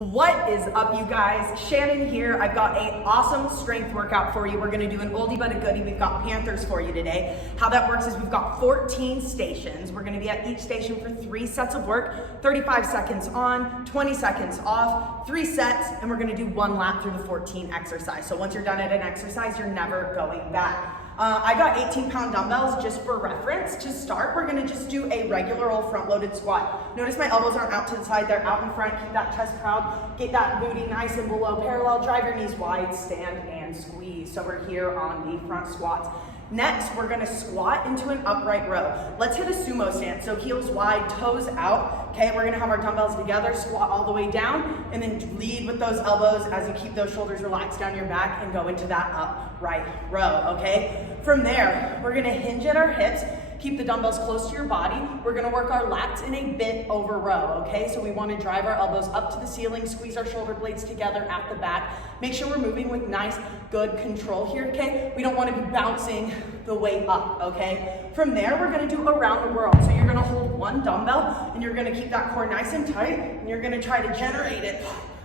What is up, you guys? Shannon here. I've got an awesome strength workout for you. We're going to do an oldie but a goodie. We've got Panthers for you today. How that works is we've got 14 stations. We're going to be at each station for 3 sets of work, 35 seconds on, 20 seconds off, 3 sets, and we're going to do 1 lap through the 14 exercise. So once you're done at an exercise, you're never going back. I got 18-pound dumbbells just for reference. To start, we're gonna just do a regular old front-loaded squat. Notice my elbows aren't out to the side, they're out in front. Keep that chest proud, get that booty nice and below parallel, drive your knees wide, stand and squeeze. So we're here on the front squats. Next, we're gonna squat into an upright row. Let's hit a sumo stance. So heels wide, toes out. Okay, we're gonna have our dumbbells together, squat all the way down, and then lead with those elbows as you keep those shoulders relaxed down your back and go into that upright row, okay? From there, we're gonna hinge at our hips, keep the dumbbells close to your body. We're gonna work our lats in a bent over row, okay? So we wanna drive our elbows up to the ceiling, squeeze our shoulder blades together at the back. Make sure we're moving with nice, good control here, okay? We don't wanna be bouncing the weight up, okay? From there, we're gonna do around the world. So you're gonna hold one dumbbell and you're gonna keep that core nice and tight and you're gonna try to generate it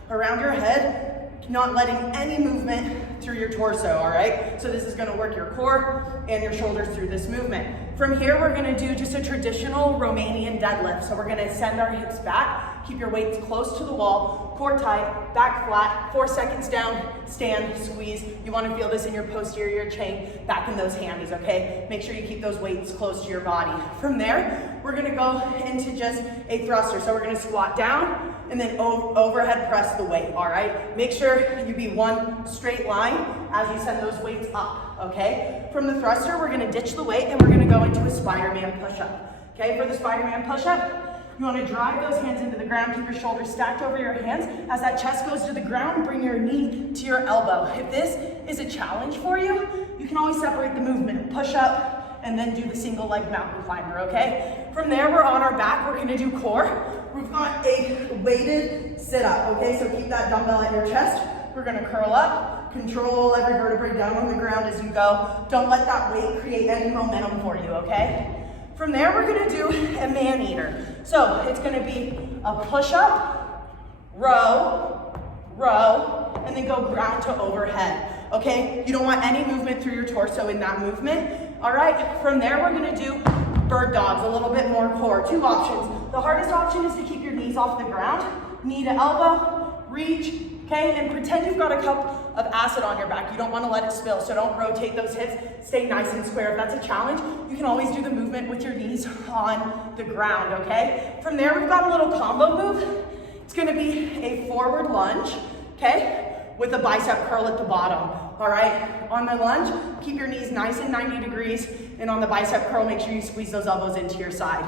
around your head, not letting any movement through your torso, all right? So this is gonna work your core and your shoulders through this movement. From here, we're gonna do just a traditional Romanian deadlift. So we're gonna send our hips back, keep your weights close to the wall, core tight, back flat, 4 seconds down, stand, squeeze. You wanna feel this in your posterior chain, back in those hammies, okay? Make sure you keep those weights close to your body. From there, we're gonna go into just a thruster. So we're gonna squat down and then overhead press the weight, all right? Make sure you be one straight line as you send those weights up, okay? From the thruster, we're gonna ditch the weight and we're gonna go into a Spider-Man push-up, okay? For the Spider-Man push-up, you wanna drive those hands into the ground, keep your shoulders stacked over your hands. As that chest goes to the ground, bring your knee to your elbow. If this is a challenge for you, you can always separate the movement, push up, and then do the single leg mountain climber, okay? From there, we're on our back, we're gonna do core. We've got a weighted sit-up, okay? So keep that dumbbell at your chest. We're gonna curl up, control every vertebrae down on the ground as you go. Don't let that weight create any momentum for you, okay? From there, we're gonna do a man-eater. So it's gonna be a push-up, row, row, and then go ground to overhead, okay? You don't want any movement through your torso in that movement. All right, from there, we're gonna do bird dogs, a little bit more core. 2 options. The hardest option is to keep your knees off the ground, knee to elbow, reach, okay? And pretend you've got a cup of acid on your back. You don't wanna let it spill, so don't rotate those hips. Stay nice and square. If that's a challenge, you can always do the movement with your knees on the ground, okay? From there, we've got a little combo move. It's gonna be a forward lunge, okay? With a bicep curl at the bottom, all right? On the lunge, keep your knees nice and 90 degrees, and on the bicep curl, make sure you squeeze those elbows into your side.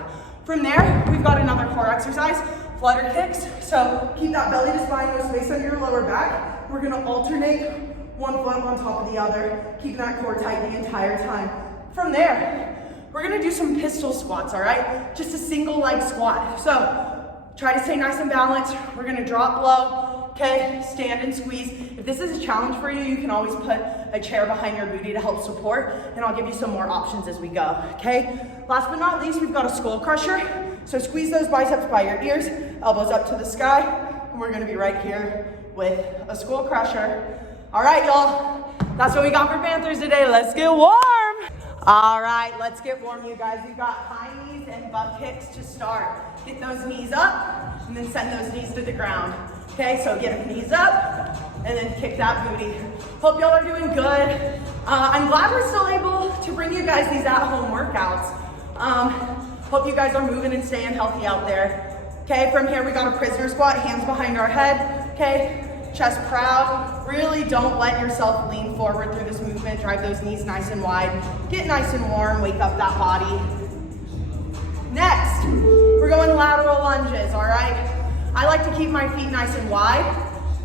From there, we've got another core exercise, flutter kicks. So keep that belly to spine, no space under your lower back. We're gonna alternate one foot on top of the other, keeping that core tight the entire time. From there, we're gonna do some pistol squats, all right? Just a single leg squat. So try to stay nice and balanced. We're gonna drop low, okay? Stand and squeeze. If this is a challenge for you, you can always put a chair behind your booty to help support, and I'll give you some more options as we go, okay? Last but not least, we've got a skull crusher. So squeeze those biceps by your ears, elbows up to the sky, and we're gonna be right here with a skull crusher. All right, y'all, that's what we got for Panthers today. Let's get warm. All right, let's get warm, you guys. We've got high knees and butt kicks to start. Get those knees up, and then send those knees to the ground. Okay, so get the knees up, and then kick that booty. Hope y'all are doing good. I'm glad we're still able to bring you guys these at-home workouts. Hope you guys are moving and staying healthy out there. Okay, from here we got a prisoner squat, hands behind our head, okay? Chest proud. Really don't let yourself lean forward through this movement. Drive those knees nice and wide. Get nice and warm, wake up that body. Next, we're going lateral lunges, all right? I like to keep my feet nice and wide.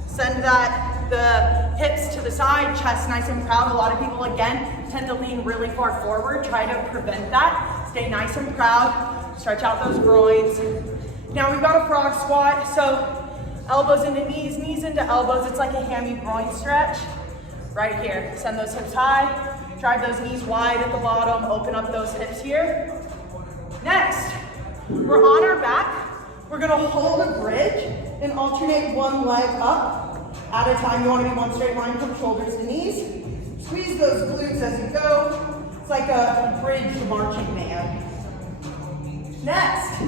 Send the hips to the side, chest nice and proud. A lot of people, again, tend to lean really far forward. Try to prevent that. Stay nice and proud. Stretch out those groins. Now we've got a frog squat. So elbows into knees, knees into elbows. It's like a hammy groin stretch. Right here. Send those hips high. Drive those knees wide at the bottom. Open up those hips here. Next, we're on our back. We're gonna hold a bridge and alternate one leg up at a time. You want to be one straight line from shoulders to knees. Squeeze those glutes as you go. It's like a bridge to marching man. Next,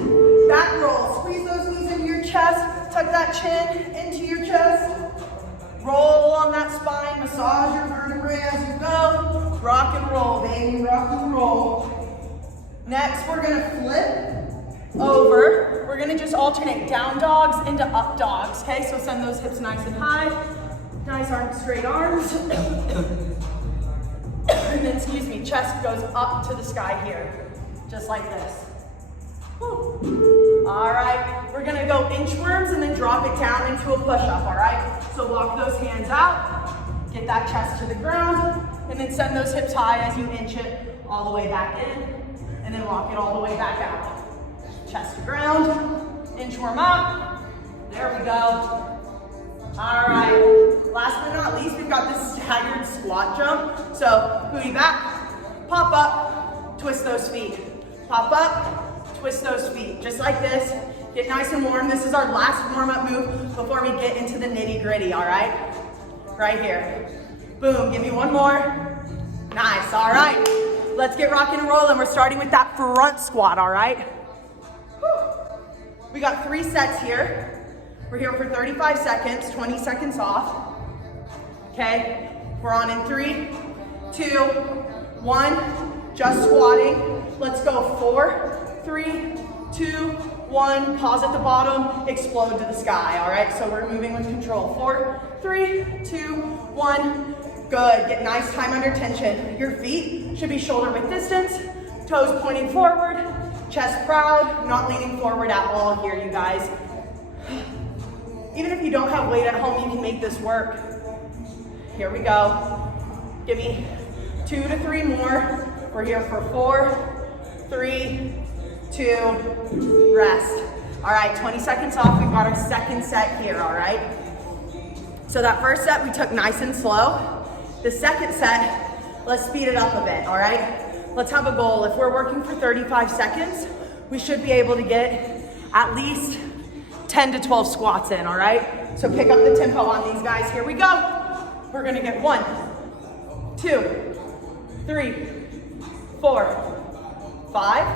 back roll. Squeeze those knees into your chest. Tuck that chin into your chest. Roll on that spine. Massage your vertebrae as you go. Rock and roll, baby. Rock and roll. Next, we're going to flip over. We're going to just alternate down dogs into up dogs. Okay, so send those hips nice and high. Nice arms, straight arms. And then, excuse me, chest goes up to the sky here. Just like this. Woo. All right, we're gonna go inchworms and then drop it down into a push-up, all right? So walk those hands out, get that chest to the ground, and then send those hips high as you inch it all the way back in, and then walk it all the way back out. Chest to ground, inchworm up, there we go. All right, last but not least, we've got this staggered squat jump. So booty back, pop up, twist those feet. Pop up, twist those feet, just like this. Get nice and warm. This is our last warm-up move before we get into the nitty-gritty, all right? Right here. Boom, give me one more. Nice, all right. Let's get rocking and rolling. We're starting with that front squat, all right? Whew. We got 3 sets here. We're here for 35 seconds, 20 seconds off. Okay, we're on in 3, 2, 1, just squatting. Let's go 4, 3, 2, 1, pause at the bottom, explode to the sky, all right? So we're moving with control. 4, 3, 2, 1, good. Get nice time under tension. Your feet should be shoulder width distance, toes pointing forward, chest proud, not leaning forward at all here, you guys. Even if you don't have weight at home, you can make this work. Here we go. Give me 2 to 3 more. We're here for 4, 3, 2, rest. All right, 20 seconds off. We've got our second set here, all right? So that first set we took nice and slow. The second set, let's speed it up a bit, all right? Let's have a goal. If we're working for 35 seconds, we should be able to get at least 10 to 12 squats in, all right? So pick up the tempo on these guys. Here we go. We're gonna get 1, 2, 3, 4, 5,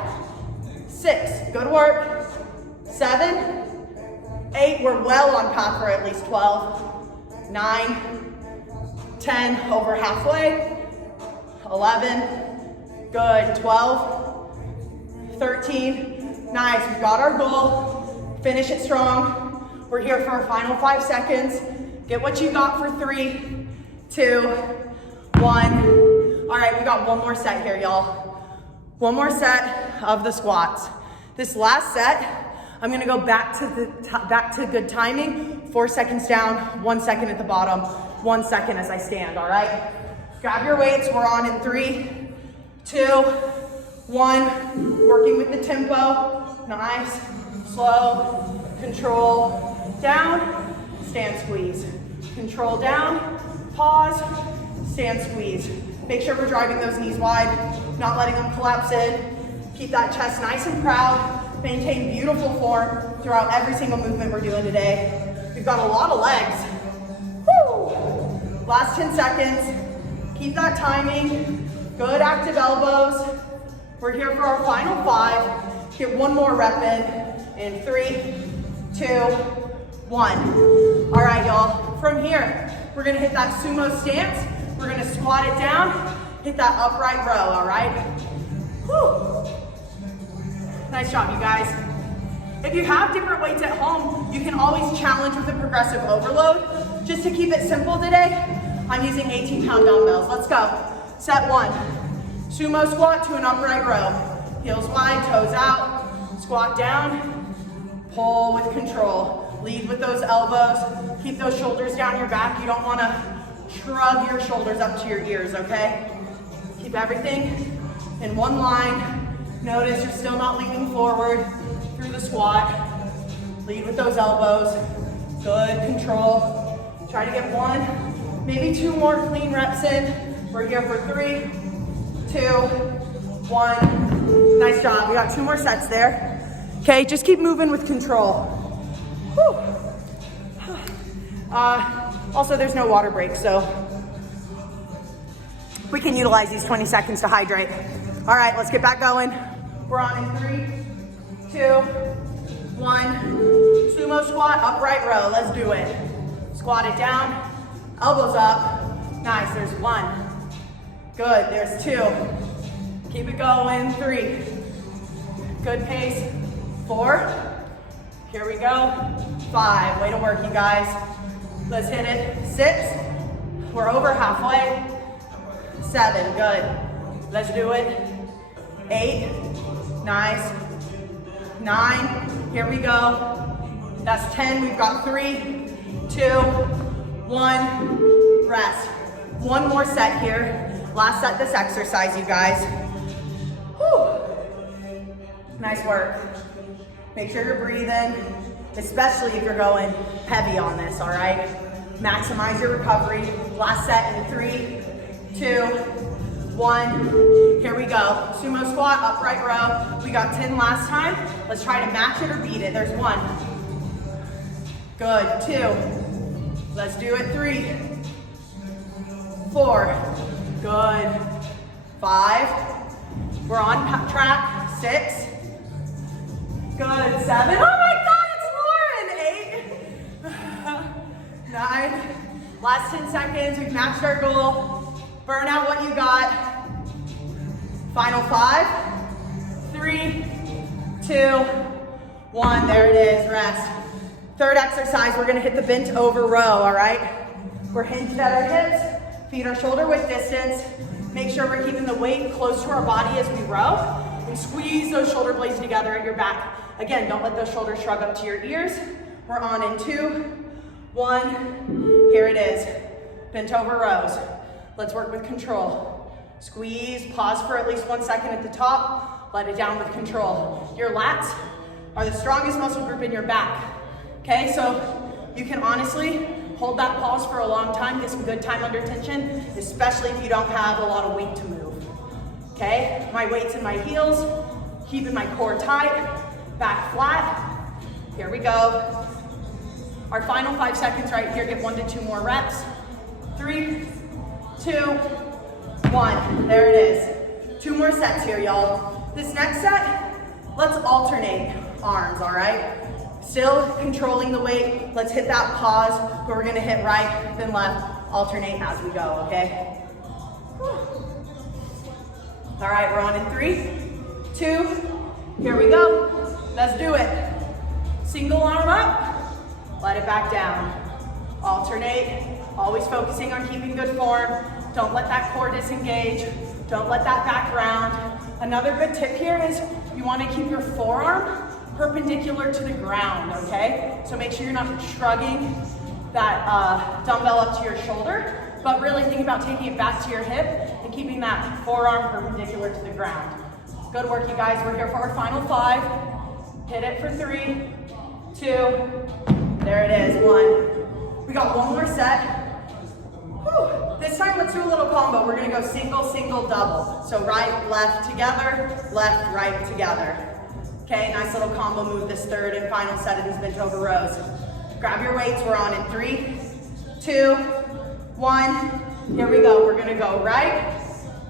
6. Good work. 7, 8. We're well on path for at least 12. 9, 10, over halfway. 11, good. 12, 13. Nice, we've got our goal. Finish it strong. We're here for our final 5 seconds. Get what you got for 3, 2, 1. All right, we got one more set here, y'all. One more set of the squats. This last set, I'm gonna go back to good timing. 4 seconds down, 1 second at the bottom, 1 second as I stand, all right? Grab your weights, we're on in 3, 2, 1. Working with the tempo, nice. Slow, control, down, stand, squeeze. Control down, pause, stand, squeeze. Make sure we're driving those knees wide, not letting them collapse in. Keep that chest nice and proud. Maintain beautiful form throughout every single movement we're doing today. We've got a lot of legs. Woo! Last 10 seconds. Keep that timing. Good active elbows. We're here for our final 5. Get one more rep in 3, 2, 1. All right, y'all. From here, we're gonna hit that sumo stance. We're gonna squat it down, hit that upright row, all right? Whew. Nice job, you guys. If you have different weights at home, you can always challenge with a progressive overload. Just to keep it simple today, I'm using 18-pound dumbbells. Let's go. Set 1. Sumo squat to an upright row. Heels wide, toes out. Squat down, pull with control. Lead with those elbows. Keep those shoulders down your back. You don't want to shrug your shoulders up to your ears, okay? Keep everything in one line. Notice you're still not leaning forward through the squat. Lead with those elbows. Good control. Try to get 1, maybe 2 more clean reps in. We're here for 3, 2, 1. Nice job. We got 2 more sets there. Okay, just keep moving with control. Whew. Also, there's no water break, so we can utilize these 20 seconds to hydrate. All right, let's get back going. We're on in 3, 2, 1. Sumo squat, upright row. Let's do it. Squat it down, elbows up. Nice, there's 1. Good, there's 2. Keep it going, 3. Good pace, 4. Here we go, 5. Way to work, you guys. Let's hit it, 6. We're over halfway. 7, good. Let's do it. 8, nice. 9, here we go. That's 10, we've got 3, 2, 1, rest. One more set here. Last set this exercise, you guys. Whew. Nice work. Make sure you're breathing, especially if you're going heavy on this, all right? Maximize your recovery. Last set in 3, 2, 1. Here we go. Sumo squat, upright row. We got 10 last time. Let's try to match it or beat it. There's 1. Good, 2. Let's do it, 3, 4. Good. 5. We're on track. 6. Good. 7. Oh my God, it's Lauren. 8. 9. Last 10 seconds. We've matched our goal. Burn out what you got. Final 5, 3, 2, 1. There it is. Rest. Third exercise, we're gonna hit the bent over row, all right? We're hinged at our hips. Feet are shoulder width distance. Make sure we're keeping the weight close to our body as we row. And squeeze those shoulder blades together at your back. Again, don't let those shoulders shrug up to your ears. We're on in 2, 1. Here it is. Bent over rows. Let's work with control. Squeeze, pause for at least 1 second at the top. Let it down with control. Your lats are the strongest muscle group in your back. Okay, so you can honestly hold that pause for a long time, get some good time under tension, especially if you don't have a lot of weight to move. Okay, my weight's in my heels, keeping my core tight, back flat. Here we go. Our final 5 seconds right here, get 1 to 2 more reps. 3, 2, 1, there it is. 2 more sets here, y'all. This next set, let's alternate arms, all right? Still controlling the weight. Let's hit that pause where we're gonna hit right, then left, alternate as we go, okay? All right, we're on in 3, 2, here we go. Let's do it. Single arm up, let it back down. Alternate, always focusing on keeping good form. Don't let that core disengage. Don't let that back round. Another good tip here is you wanna keep your forearm perpendicular to the ground, okay? So make sure you're not shrugging that dumbbell up to your shoulder, but really think about taking it back to your hip and keeping that forearm perpendicular to the ground. Good work, you guys. We're here for our final 5. Hit it for 3, 2, there it is, 1. We got 1 more set. Whew. This time, let's do a little combo. We're gonna go single, single, double. So right, left, together, left, right, together. Okay, nice little combo move, this third and final set of these bent over rows. Grab your weights, we're on in 3, 2, 1. Here we go, we're gonna go right,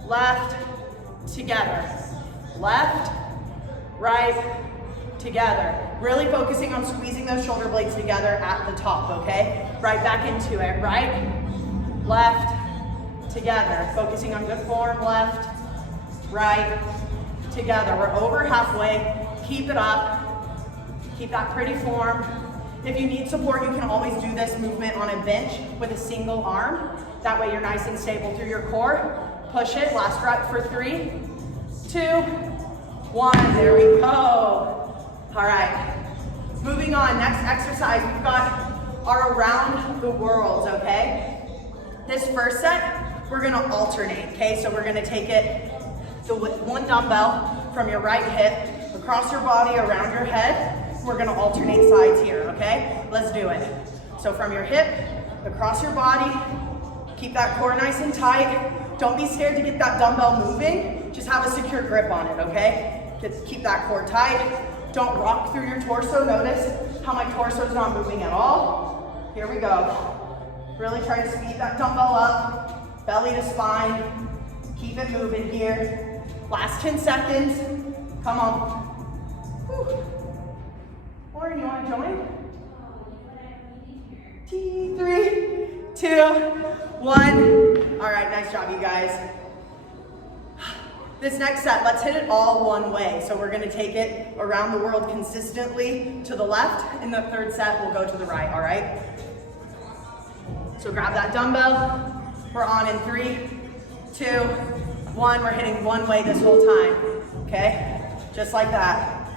left, together. Left, right, together. Really focusing on squeezing those shoulder blades together at the top, okay? Right back into it, right, left, together. Focusing on good form, left, right, together. We're over halfway. Keep it up, keep that pretty form. If you need support, you can always do this movement on a bench with a single arm. That way you're nice and stable through your core. Push it, last rep for 3, 2, 1, there we go. All right, moving on, next exercise, we've got our around the worlds, okay? This first set, we're gonna alternate, okay? So we're gonna take it to 1 dumbbell from your right hip, across your body, around your head. We're gonna alternate sides here, okay? Let's do it. So from your hip, across your body, keep that core nice and tight. Don't be scared to get that dumbbell moving. Just have a secure grip on it, okay? Keep that core tight. Don't rock through your torso. Notice how my torso is not moving at all. Here we go. Really try to speed that dumbbell up, belly to spine. Keep it moving here. Last 10 seconds. Come on. Whew. Lauren, you want to join? 3, 2, 1. All right, nice job, you guys. This next set, let's hit it all one way. So we're gonna take it around the world consistently to the left. In the third set, we'll go to the right, all right? So grab that dumbbell. We're on in 3, 2, 1. We're hitting one way this whole time, okay? Just like that.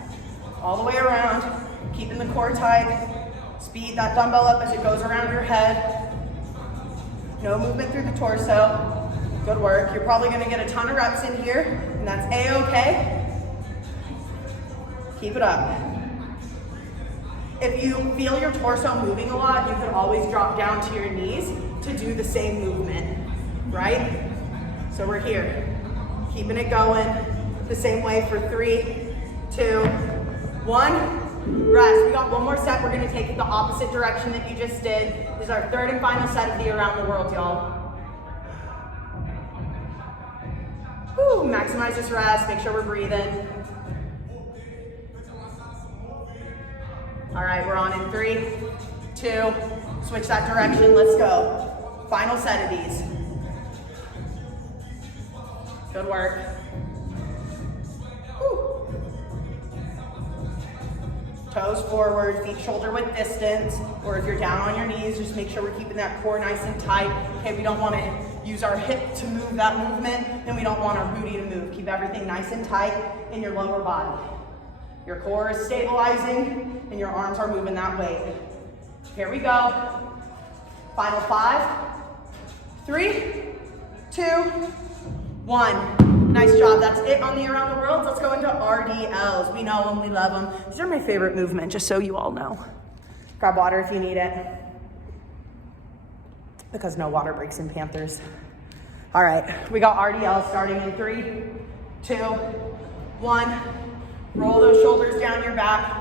All the way around, keeping the core tight. Speed that dumbbell up as it goes around your head. No movement through the torso. Good work. You're probably gonna get a ton of reps in here, and that's A-okay. Keep it up. If you feel your torso moving a lot, you can always drop down to your knees to do the same movement, right? So we're here, keeping it going the same way for 3, 2, 1. Rest. We got one more set. We're gonna take it the opposite direction that you just did. This is our third and final set of the around the world, y'all. Whew, maximize this rest, make sure we're breathing. All right, we're on in 3, 2, switch that direction, let's go. Final set of these. Good work. Whew. Toes forward, feet shoulder width distance, or if you're down on your knees, just make sure we're keeping that core nice and tight. Okay, we don't want to use our hip to move that movement, and we don't want our booty to move. Keep everything nice and tight in your lower body. Your core is stabilizing, and your arms are moving that weight. Here we go. Final 5, 3, 2, 1. Nice job. That's it on the around the world. Let's go into RDLs. We know them, we love them. These are my favorite movement, just so you all know. Grab water if you need it, because no water breaks in Panthers. All right, we got RDL starting in 3, 2, 1. Roll those shoulders down your back.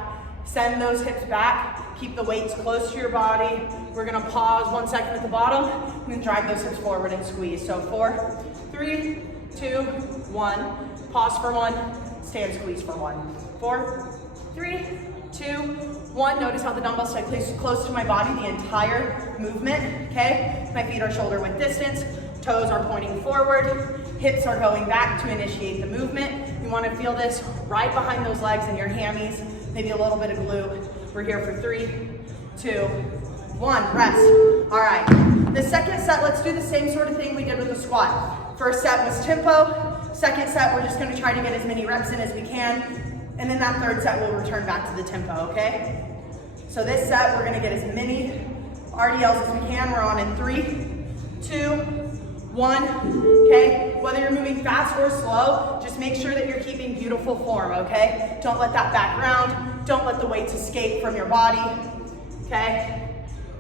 Send those hips back. Keep the weights close to your body. We're gonna pause 1 second at the bottom and then drive those hips forward and squeeze. So 4, 3, 2, 1. Pause for 1, stand squeeze for 1. 4, 3, 2, 1. Notice how the dumbbells stay close to my body the entire movement, okay? My feet are shoulder width distance, toes are pointing forward, hips are going back to initiate the movement. You wanna feel this right behind those legs and your hammies, maybe a little bit of glute. We're here for 3, 2, 1, rest. All right, the second set, let's do the same sort of thing we did with the squat. First set was tempo. Second set, we're just gonna try to get as many reps in as we can. And then that third set, we'll return back to the tempo, okay? So this set, we're gonna get as many RDLs as we can. We're on in 3, 2, 1, okay? Whether you're moving fast or slow, just make sure that you're keeping beautiful form, okay? Don't let that back round. Don't let the weights escape from your body, okay?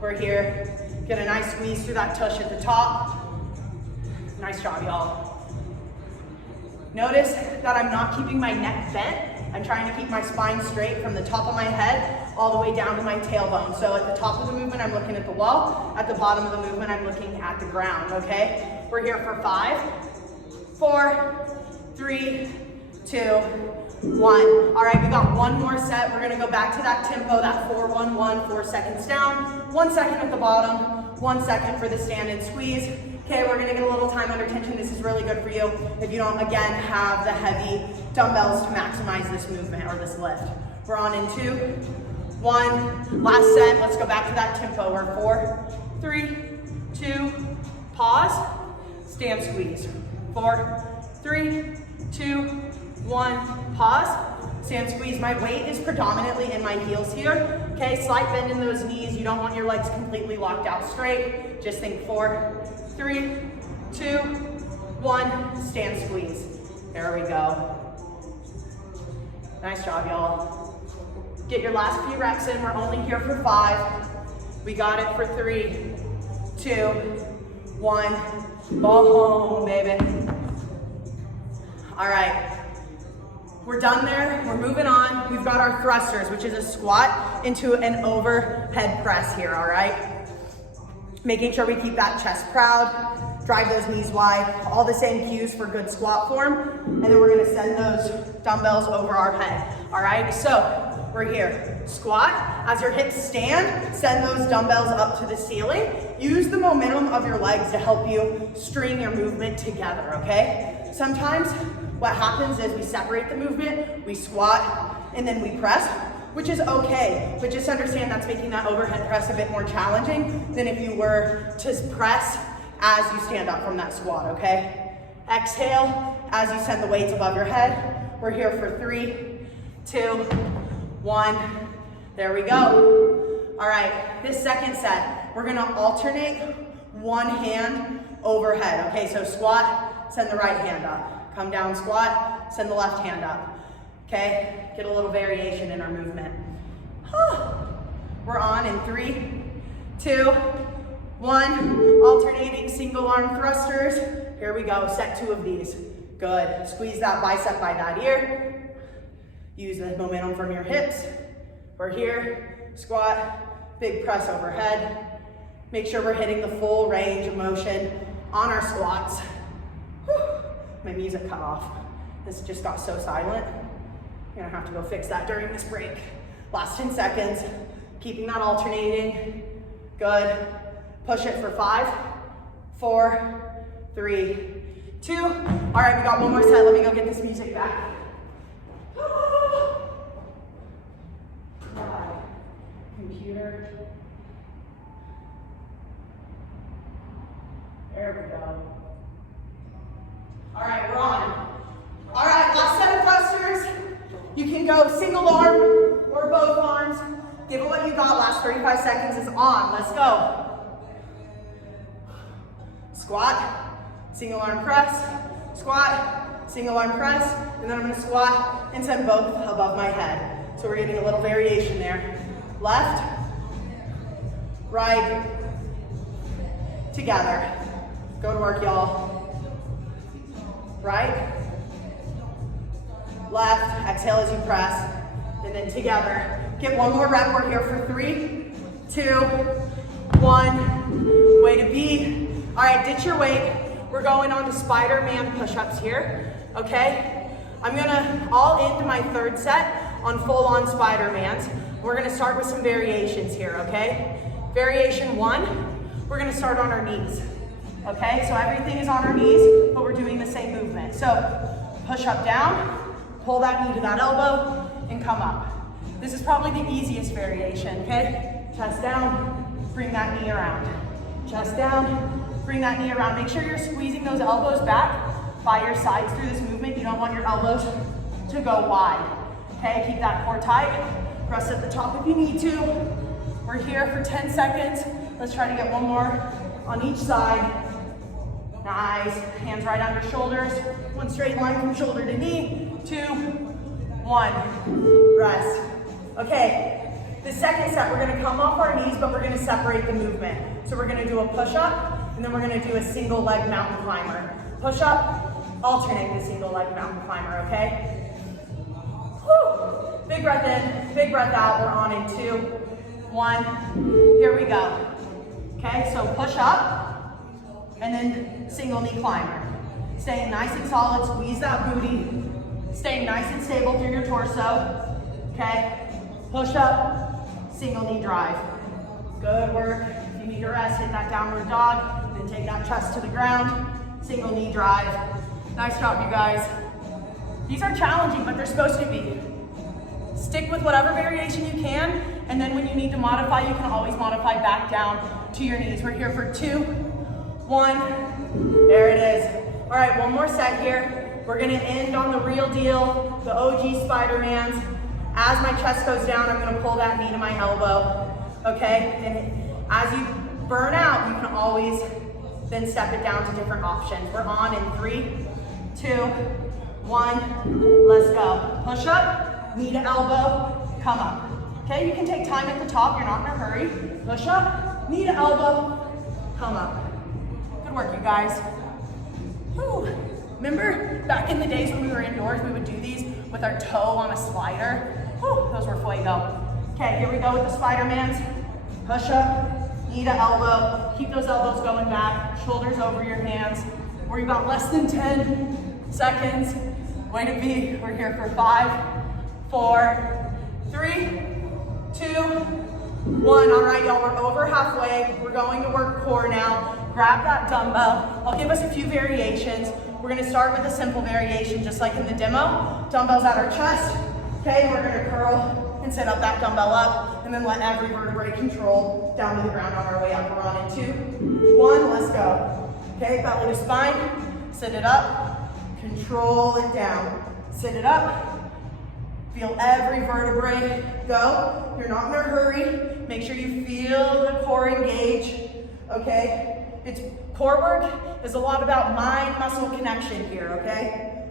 We're here. Get a nice squeeze through that tush at the top. Nice job, y'all. Notice that I'm not keeping my neck bent. I'm trying to keep my spine straight from the top of my head all the way down to my tailbone. So at the top of the movement, I'm looking at the wall. At the bottom of the movement, I'm looking at the ground, okay? We're here for 5, 4, 3, 2, 1. All right, we got one more set. We're gonna go back to that tempo, that 4-1-1, 4 seconds down, 1 second at the bottom, 1 second for the stand and squeeze. Okay, we're gonna get a little time under tension. This is really good for you if you don't, again, have the heavy dumbbells to maximize this movement or this lift. We're on in 2, 1, last set. Let's go back to that tempo. We're 4, 3, 2, pause, stand squeeze. 4, 3, 2, 1, pause, stand squeeze. My weight is predominantly in my heels here. Okay, slight bend in those knees. You don't want your legs completely locked out straight. Just think 4, 3, 2, 1, stand squeeze. There we go. Nice job, y'all. Get your last few reps in. We're only here for 5. We got it for 3, 2, 1. Go home, baby. All right. We're done there, we're moving on. We've got our thrusters, which is a squat into an overhead press here, all right? Making sure we keep that chest proud, drive those knees wide, all the same cues for good squat form. And then we're gonna send those dumbbells over our head. All right, so we're here. Squat, as your hips stand, send those dumbbells up to the ceiling. Use the momentum of your legs to help you string your movement together, okay? Sometimes what happens is we separate the movement, we squat, and then we press, which is okay, but just understand that's making that overhead press a bit more challenging than if you were to press as you stand up from that squat, okay? Exhale as you send the weights above your head. We're here for 3, 2, 1. There we go. All right, this second set, we're gonna alternate one hand overhead, okay? So squat, send the right hand up. Come down, squat, send the left hand up. Okay, get a little variation in our movement. We're on in 3, 2, 1. Alternating single arm thrusters. Here we go, set 2 of these. Good, squeeze that bicep by that ear. Use the momentum from your hips. We're here, squat, big press overhead. Make sure we're hitting the full range of motion on our squats. My music cut off. This just got so silent. I'm gonna have to go fix that during this break. Last 10 seconds, keeping that alternating. Good. Push it for 5, 4, 3, 2. All right, we got one more set. Let me go get this music back. Computer. There we go. All right, we're on. All right, last set of thrusters. You can go single arm or both arms. Give it what you got. Last 35 seconds is on. Let's go. Squat, single arm press, squat, single arm press, and then I'm gonna squat and send both above my head. So we're getting a little variation there. Left, right, together. Go to work, y'all. Right, left, exhale as you press, and then together. Get one more rep. We're here for 3, 2, 1. Way to be. All right, ditch your weight. We're going on to Spider-Man push-ups here, okay? I'll end my third set on full-on Spider-Mans. We're gonna start with some variations here, okay? Variation 1, we're gonna start on our knees, okay? So everything is on our knees, but we're doing the same movement. So push up, down, pull that knee to that elbow, and come up. This is probably the easiest variation, okay? Chest down, bring that knee around. Chest down, bring that knee around. Make sure you're squeezing those elbows back by your sides through this movement. You don't want your elbows to go wide, okay? Keep that core tight. Press at the top if you need to. We're here for 10 seconds. Let's try to get one more on each side. Nice, hands right under shoulders. One straight line from shoulder to knee. 2, 1, rest. Okay, the second set, we're gonna come off our knees, but we're gonna separate the movement. So we're gonna do a push-up, and then we're gonna do a single leg mountain climber. Push-up, alternate the single leg mountain climber, okay? Whew. Big breath in, big breath out. We're on in 2, 1. Here we go. Okay, so push up, and then single knee climber. Staying nice and solid, squeeze that booty. Staying nice and stable through your torso. Okay, push up, single knee drive. Good work. If you need to rest, hit that downward dog, then take that chest to the ground. Single knee drive. Nice job, you guys. These are challenging, but they're supposed to be. Stick with whatever variation you can, and then when you need to modify, you can always modify back down to your knees. We're here for 2, 1. There it is. All right, one more set here. We're gonna end on the real deal, the OG Spider-Mans. As my chest goes down, I'm gonna pull that knee to my elbow, okay? And as you burn out, you can always then step it down to different options. We're on in 3, 2, 1, let's go. Push up, knee to elbow, come up. Okay, you can take time at the top, you're not in a hurry. Push up, knee to elbow, come up. Good work, you guys. Whew. Remember back in the days when we were indoors, we would do these with our toe on a slider? Whew, those were fuego. Okay, here we go with the Spider-Mans. Push up, knee to elbow. Keep those elbows going back, shoulders over your hands. We're about less than 10 seconds. Way to be. We're here for 5, 4, 3, 2, 1. All right, y'all, we're over halfway. We're going to work core now. Grab that dumbbell. I'll give us a few variations. We're gonna start with a simple variation, just like in the demo. Dumbbells at our chest. Okay, we're gonna curl and set up that dumbbell up, and then let every vertebrae control down to the ground on our way up. We're on in 2, 1, let's go. Okay, belly to spine, sit it up, control it down. Sit it up, feel every vertebrae go. You're not in a hurry. Make sure you feel the core engage, okay? Core work is a lot about mind-muscle connection here, okay?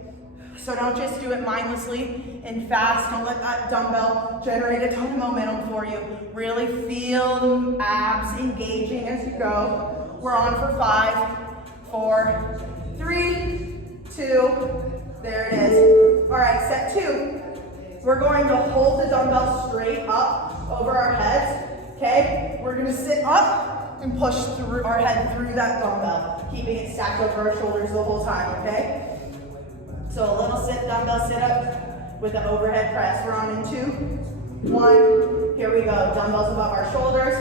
So don't just do it mindlessly and fast. Don't let that dumbbell generate a ton of momentum for you. Really feel the abs engaging as you go. We're on for 5, 4, 3, 2, there it is. All right, set 2. We're going to hold the dumbbell straight up over our heads, okay? We're gonna sit up and push through our head through that dumbbell, keeping it stacked over our shoulders the whole time, okay? So a little dumbbell sit up with the overhead press. We're on in 2, 1, here we go. Dumbbells above our shoulders,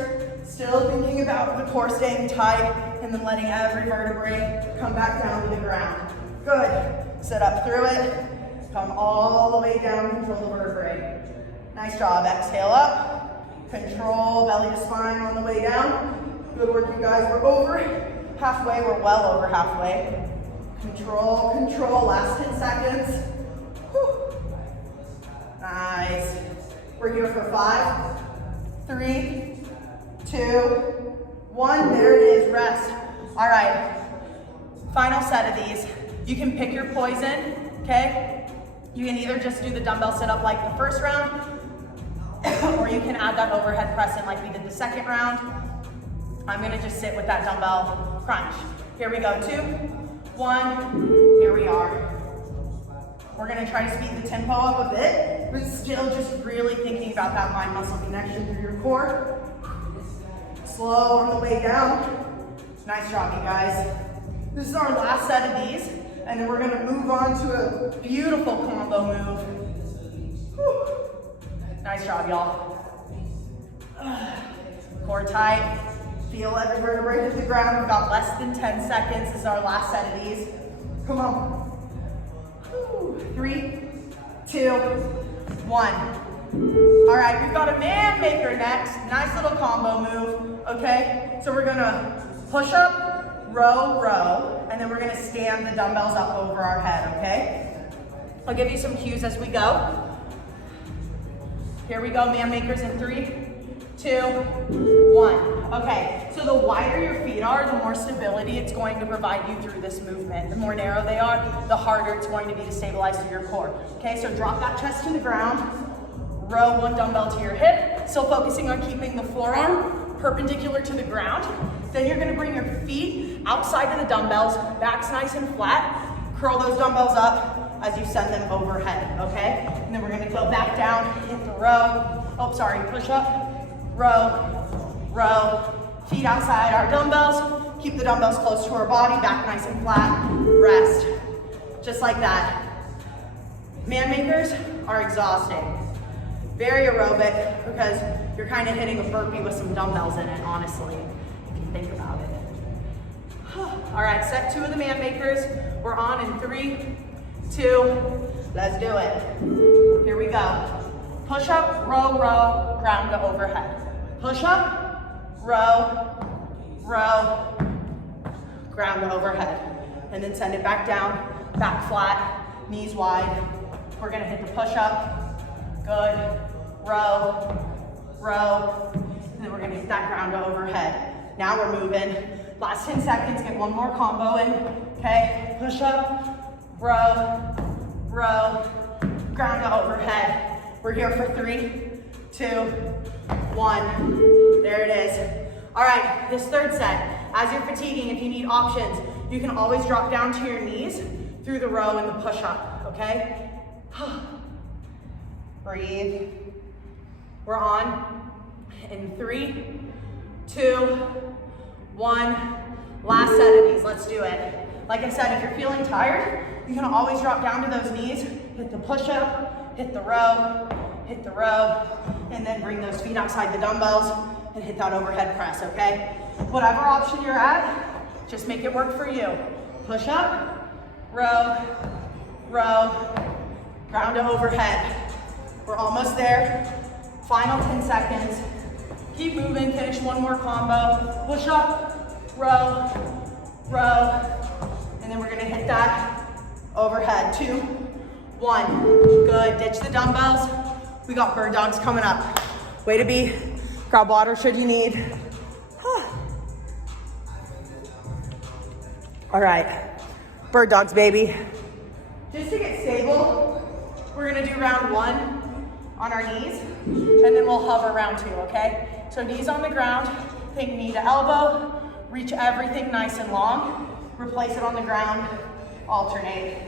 still thinking about the core staying tight and then letting every vertebrae come back down to the ground. Good, sit up through it, come all the way down, control the vertebrae. Nice job, exhale up, control belly to spine on the way down. Good work, you guys. We're over halfway. We're well over halfway. Control, control. Last 10 seconds. Whew. Nice. We're here for 5, 3, 2, 1. There it is. Rest. All right. Final set of these. You can pick your poison, okay? You can either just do the dumbbell sit up like the first round, or you can add that overhead press in like we did the second round. I'm gonna just sit with that dumbbell crunch. Here we go, 2, 1, here we are. We're gonna try to speed the tempo up a bit, but still just really thinking about that mind-muscle connection through your core. Slow on the way down. Nice job, you guys. This is our last set of these, and then we're gonna move on to a beautiful combo move. Whew. Nice job, y'all. Core tight. Feel every vertebrae hit the ground. We've got less than 10 seconds. This is our last set of these. Come on. 3, 2, 1. All right, we've got a man maker next. Nice little combo move, okay? So we're gonna push up, row, row, and then we're gonna stand the dumbbells up over our head, okay? I'll give you some cues as we go. Here we go, man makers in 3, 2, 1. Okay, so the wider your feet are, the more stability it's going to provide you through this movement. The more narrow they are, the harder it's going to be to stabilize through your core. Okay, so drop that chest to the ground, row one dumbbell to your hip, still focusing on keeping the forearm perpendicular to the ground. Then you're gonna bring your feet outside of the dumbbells, back's nice and flat, curl those dumbbells up as you send them overhead, okay? And then we're gonna go back down, hit the row, push up, row, row, feet outside our dumbbells, keep the dumbbells close to our body, back nice and flat, rest. Just like that. Man makers are exhausting. Very aerobic because you're kind of hitting a burpee with some dumbbells in it, honestly, if you think about it. All right, set 2 of the man makers. We're on in 3, 2, let's do it. Here we go. Push up, row, row, ground to overhead. Push up, row, row, ground to overhead. And then send it back down, back flat, knees wide. We're gonna hit the push up, good, row, row, and then we're gonna hit that ground to overhead. Now we're moving. Last 10 seconds, get one more combo in, okay? Push up, row, row, ground to overhead. We're here for 3, 2, 1. There it is. All right, this third set, as you're fatiguing, if you need options, you can always drop down to your knees through the row and the push up, okay? Breathe. We're on in 3, 2, 1. Last set of these, let's do it. Like I said, if you're feeling tired, you can always drop down to those knees, hit the push-up, hit the row, and then bring those feet outside the dumbbells and hit that overhead press, okay? Whatever option you're at, just make it work for you. Push up, row, ground to overhead. We're almost there. Final 10 seconds. Keep moving, finish one more combo. Push up, row, and then we're gonna hit that overhead. 2, 1, good. Ditch the dumbbells. We got bird dogs coming up. Way to be. Grab water should you need. All right, bird dogs, baby. Just to get stable, we're gonna do round 1 on our knees, and then we'll hover round 2, okay? So knees on the ground, think knee to elbow, reach everything nice and long, replace it on the ground, alternate.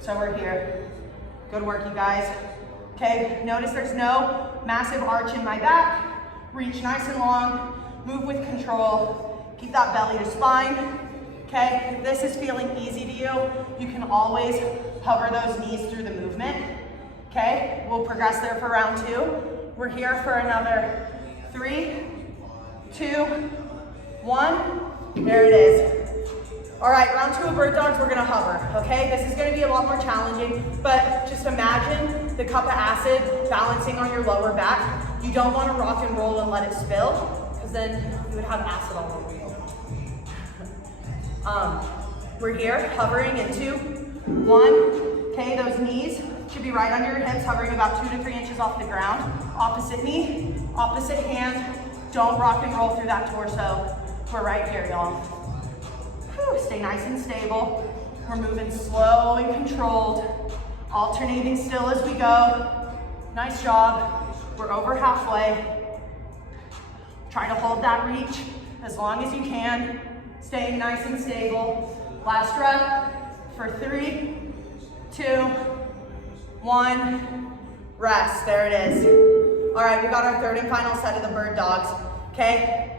So we're here. Good work, you guys. Okay, notice there's no massive arch in my back. Reach nice and long, move with control, keep that belly to spine. Okay, if this is feeling easy to you, you can always hover those knees through the movement. Okay, we'll progress there for round 2. We're here for another 3, 2, 1. There it is. All right, round 2 of bird dogs, we're gonna hover, okay? This is gonna be a lot more challenging, but just imagine the cup of acid balancing on your lower back. You don't wanna rock and roll and let it spill, because then you would have acid all over you. We're here, hovering in 2, 1. Okay, those knees should be right under your hips, hovering about 2 to 3 inches off the ground. Opposite knee, opposite hand. Don't rock and roll through that torso. We're right here, y'all. Stay nice and stable. We're moving slow and controlled, alternating still as we go. Nice job. We're over halfway. Try to hold that reach as long as you can. Staying nice and stable. Last rep for 3, 2, 1. Rest. There it is. All right, we got our third and final set of the bird dogs. Okay?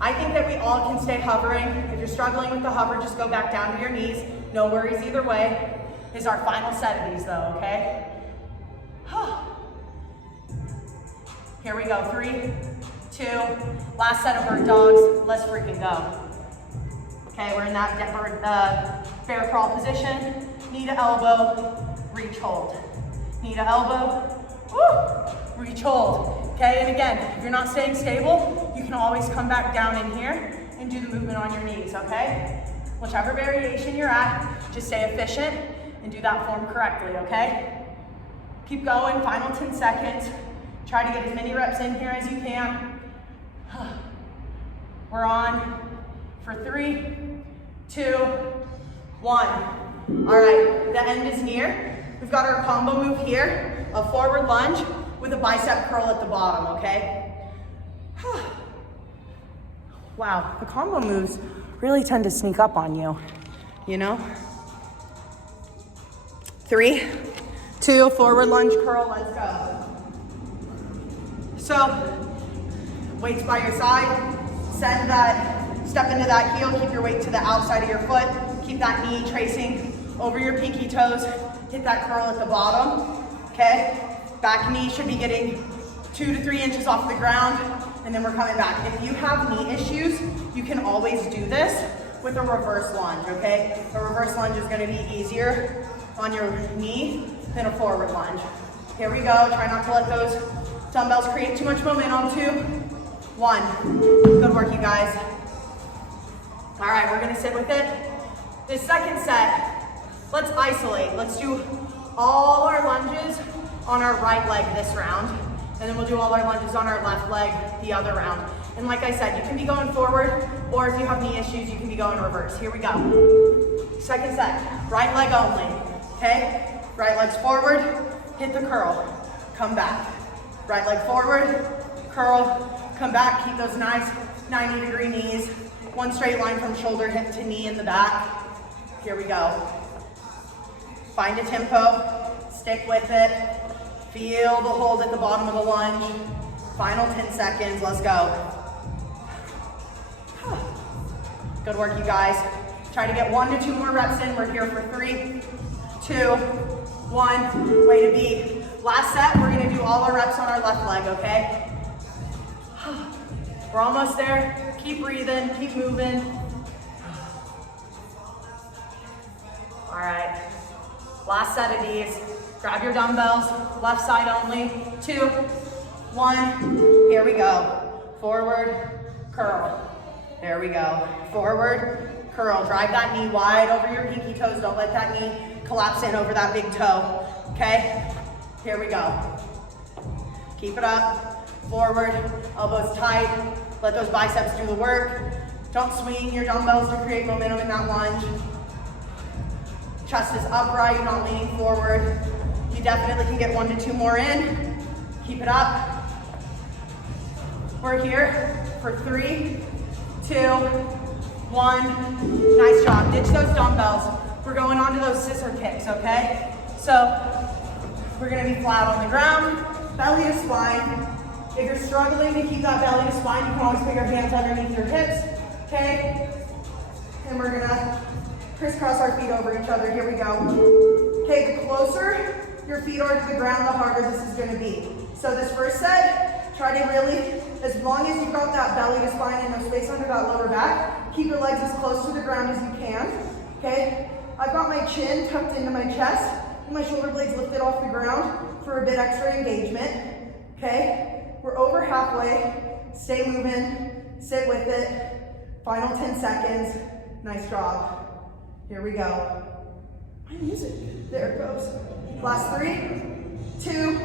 I think that we all can stay hovering. If you're struggling with the hover, just go back down to your knees. No worries either way. Is our final set of these though, okay? Here we go, 3, 2, last set of bird dogs. Let's freaking go. Okay, we're in that bear crawl position. Knee to elbow, reach, hold. Knee to elbow, woo, reach, hold. Okay, and again, if you're not staying stable, you can always come back down in here and do the movement on your knees, okay? Whichever variation you're at, just stay efficient and do that form correctly, okay? Keep going, final 10 seconds. Try to get as many reps in here as you can. We're on for 3, 2, 1. All right, the end is near. We've got our combo move here, a forward lunge with a bicep curl at the bottom, okay? Wow, the combo moves really tend to sneak up on you, you know? 3, 2, forward lunge curl, let's go. So, weights by your side, send that, step into that heel, keep your weight to the outside of your foot, keep that knee tracing over your pinky toes, hit that curl at the bottom, okay? Back knee should be getting 2 to 3 inches off the ground, and then we're coming back. If you have knee issues, you can always do this with a reverse lunge, okay? A reverse lunge is gonna be easier on your knee than a forward lunge. Here we go, try not to let those dumbbells create too much momentum. 2, 1. Good work, you guys. All right, we're gonna sit with it. This second set, let's isolate. Let's do all our lunges on our right leg this round, and then we'll do all our lunges on our left leg the other round. And like I said, you can be going forward, or if you have knee issues, you can be going reverse. Here we go. Second set, right leg only, okay? Right leg's forward, hit the curl, come back. Right leg forward, curl, come back. Keep those nice 90-degree knees. One straight line from shoulder, hip to knee in the back. Here we go. Find a tempo, stick with it. Feel the hold at the bottom of the lunge. Final 10 seconds, let's go. Good work, you guys. Try to get 1 to 2 more reps in. We're here for 3, 2, 1. Way to be. Last set, we're gonna do all our reps on our left leg, okay? We're almost there. Keep breathing, keep moving. All right, last set of these. Grab your dumbbells, left side only. 2, 1, here we go. Forward, curl. There we go. Forward, curl. Drive that knee wide over your pinky toes. Don't let that knee collapse in over that big toe, okay? Here we go. Keep it up. Forward, elbows tight. Let those biceps do the work. Don't swing your dumbbells to create momentum in that lunge. Chest is upright, you're not leaning forward. You definitely can get 1 to 2 more in. Keep it up. We're here for 3, 2, 1. Nice job. Ditch those dumbbells. We're going on to those scissor kicks, okay? So we're gonna be flat on the ground, belly to spine. If you're struggling to keep that belly to spine, you can always put your hands underneath your hips, okay? And we're gonna crisscross our feet over each other. Here we go. Okay, the closer your feet are to the ground, the harder this is gonna be. So this first set, try to really, as long as you've got that belly to spine and no space under that lower back, keep your legs as close to the ground as you can, okay? I've got my chin tucked into my chest, and my shoulder blades lifted off the ground for a bit extra engagement, okay? We're over halfway. Stay moving, sit with it. Final 10 seconds. Nice job. Here we go. My music. There it goes. Last 3, 2,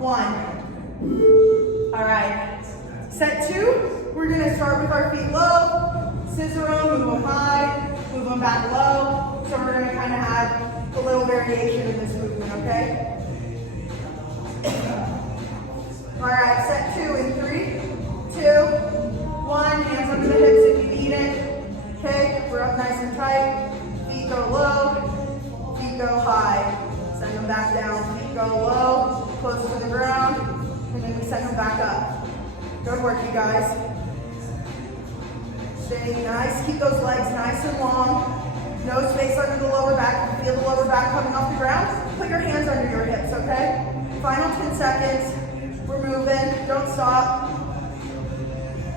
1. All right. Set 2, we're gonna start with our feet low. Scissor them, move them high, move them back low. So we're gonna kind of have a little variation in this movement, okay? All right, set 2 in 3, 2, 1. Hands under the hips if you need it. Okay, we're up nice and tight. Feet go low, feet go high. Send them back down. Feet go low, close to the ground, and then we send them back up. Good work, you guys. Staying nice. Keep those legs nice and long. No space under the lower back. Feel the lower back coming off the ground. Put your hands under your hips, okay? Final 10 seconds. We're moving, don't stop.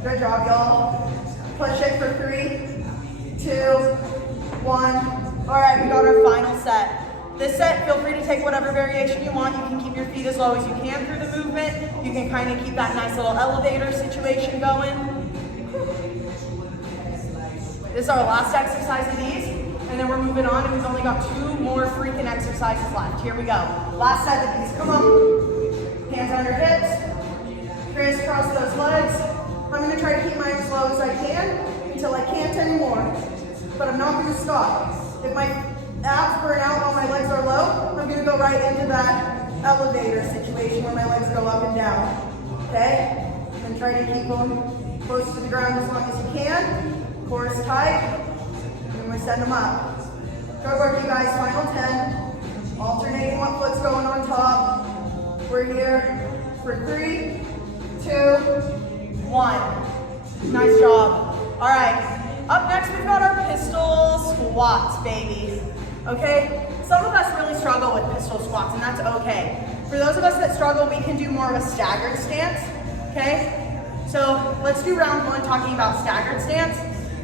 Good job, y'all. Push it for 3, 2, 1. All right, we got our final set. This set, feel free to take whatever variation you want. You can keep your feet as low as you can through the movement. You can kind of keep that nice little elevator situation going. This is our last exercise of these, and then we're moving on, and we've only got 2 more freaking exercises left. Here we go. Last set of these, come on. Hands under hips, crisscross those legs. I'm gonna try to keep mine as low as I can until I can't anymore, but I'm not gonna stop. If my abs burn out while my legs are low, I'm gonna go right into that elevator situation where my legs go up and down, okay? And try to keep them close to the ground as long as you can. Core is tight, and we're send them up. Good work, you guys, final 10. Alternating what foot's going on top. We're here for 3, 2, 1. Nice job. All right, up next we've got our pistol squats, baby. Okay, some of us really struggle with pistol squats, and that's okay. For those of us that struggle, we can do more of a staggered stance, okay? So let's do round 1 talking about staggered stance,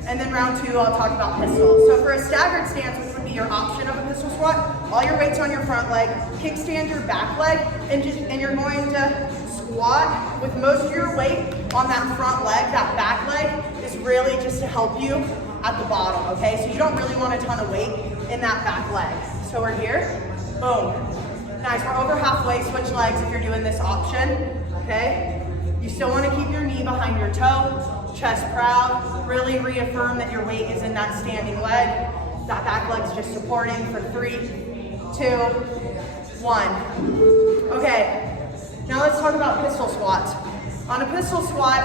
and then round 2 I'll talk about pistols. So for a staggered stance, which would be your option of a pistol squat, all your weight's on your front leg, kickstand your back leg, and you're going to squat with most of your weight on that front leg. That back leg is really just to help you at the bottom, okay? So you don't really want a ton of weight in that back leg. So we're here, boom. Nice, we're over halfway, switch legs if you're doing this option, okay? You still want to keep your knee behind your toe, chest proud, really reaffirm that your weight is in that standing leg. That back leg's just supporting for 3, 2, 1. Okay, now let's talk about pistol squats. On a pistol squat,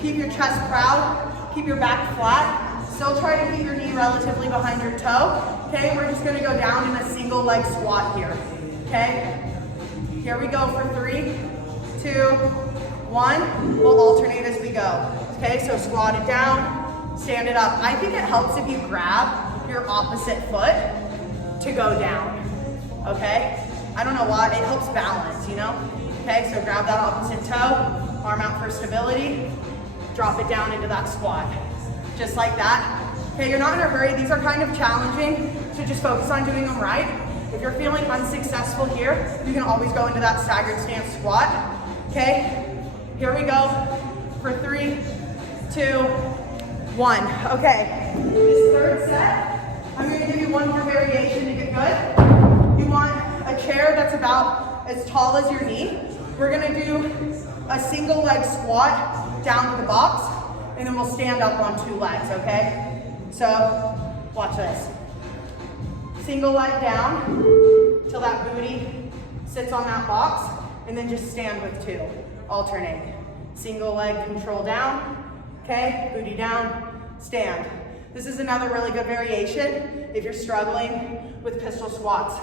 keep your chest proud, keep your back flat, still try to keep your knee relatively behind your toe. Okay, we're just gonna go down in a single leg squat here. Okay, here we go for 3, 2, 1. We'll alternate as we go. Okay, so squat it down, stand it up. I think it helps if you grab your opposite foot to go down, okay? I don't know why, it helps balance, you know? Okay, so grab that opposite toe, arm out for stability, drop it down into that squat. Just like that. Okay, you're not in a hurry. These are kind of challenging, so just focus on doing them right. If you're feeling unsuccessful here, you can always go into that staggered stance squat. Okay, here we go for 3, 2, 1. Okay, this third set, I'm gonna give you one more variation to get good. You want a chair that's about as tall as your knee. We're gonna do a single leg squat down to the box, and then we'll stand up on 2 legs, okay? So, watch this. Single leg down till that booty sits on that box, and then just stand with 2. Alternate. Single leg control down, okay? Booty down, stand. This is another really good variation if you're struggling with pistol squats.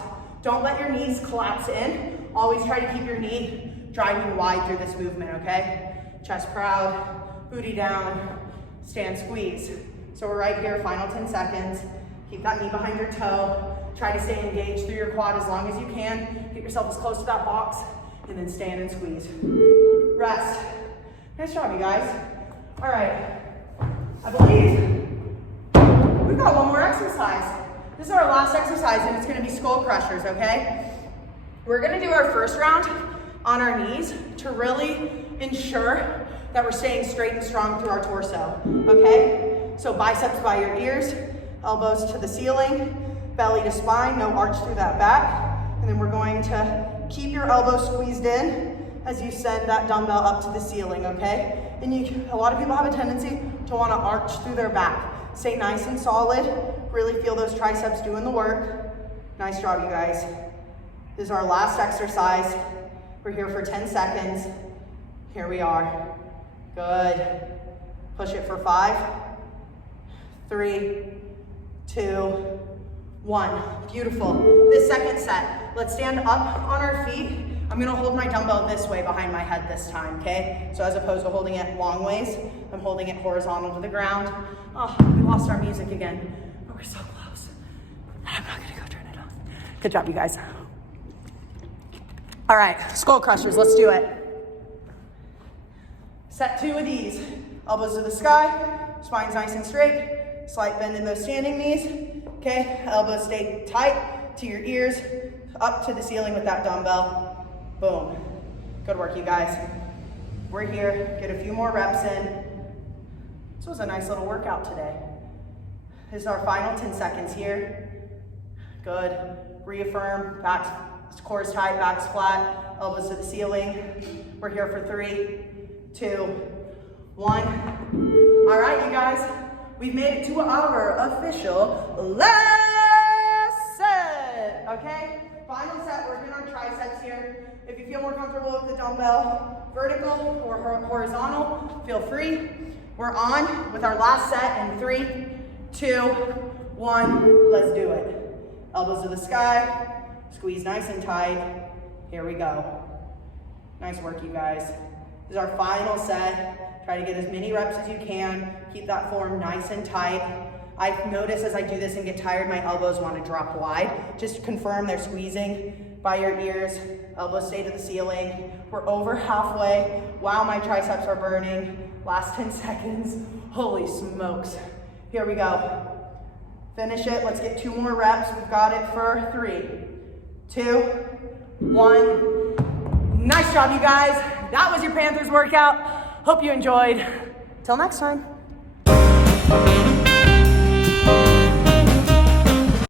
Don't let your knees collapse in. Always try to keep your knee driving wide through this movement, okay? Chest proud, booty down, stand, squeeze. So we're right here, final 10 seconds. Keep that knee behind your toe. Try to stay engaged through your quad as long as you can. Get yourself as close to that box, and then stand and squeeze. Rest. Nice job, you guys. All right, I believe we've got one more exercise. This is our last exercise, and it's gonna be skull crushers, okay? We're gonna do our first round on our knees to really ensure that we're staying straight and strong through our torso, okay? So biceps by your ears, elbows to the ceiling, belly to spine, no arch through that back. And then we're going to keep your elbows squeezed in as you send that dumbbell up to the ceiling, okay? And a lot of people have a tendency to want to arch through their back. Stay nice and solid, really feel those triceps doing the work. Nice job, you guys. This is our last exercise. We're here for 10 seconds. Here we are. Good. Push it for 5, 3, 2, 1. Beautiful. This second set, let's stand up on our feet. I'm gonna hold my dumbbell this way behind my head this time, okay? So as opposed to holding it long ways, I'm holding it horizontal to the ground. Oh, we lost our music again, but we're so close. I'm not gonna go turn it on. Good job, you guys. All right, skull crushers, let's do it. Set 2 of these. Elbows to the sky, spine's nice and straight, slight bend in those standing knees. Okay, elbows stay tight to your ears, up to the ceiling with that dumbbell. Boom. Good work, you guys. We're here, get a few more reps in. This was a nice little workout today. This is our final 10 seconds here. Good. Reaffirm, back, core's tight, back's flat, elbows to the ceiling. We're here for 3, 2, 1. All right, you guys, we've made it to our official last set, okay? Final set, we're doing our triceps here. If you feel more comfortable with the dumbbell, vertical or horizontal, feel free. We're on with our last set in 3, 2, 1, let's do it. Elbows to the sky, squeeze nice and tight. Here we go. Nice work, you guys. This is our final set. Try to get as many reps as you can. Keep that form nice and tight. I notice as I do this and get tired, my elbows want to drop wide. Just confirm they're squeezing by your ears. Elbows stay to the ceiling. We're over halfway. Wow, my triceps are burning. Last 10 seconds. Holy smokes. Here we go. Finish it. Let's get 2 more reps. We've got it for 3, 2, 1. Nice job, you guys. That was your Panthers workout. Hope you enjoyed. Till next time.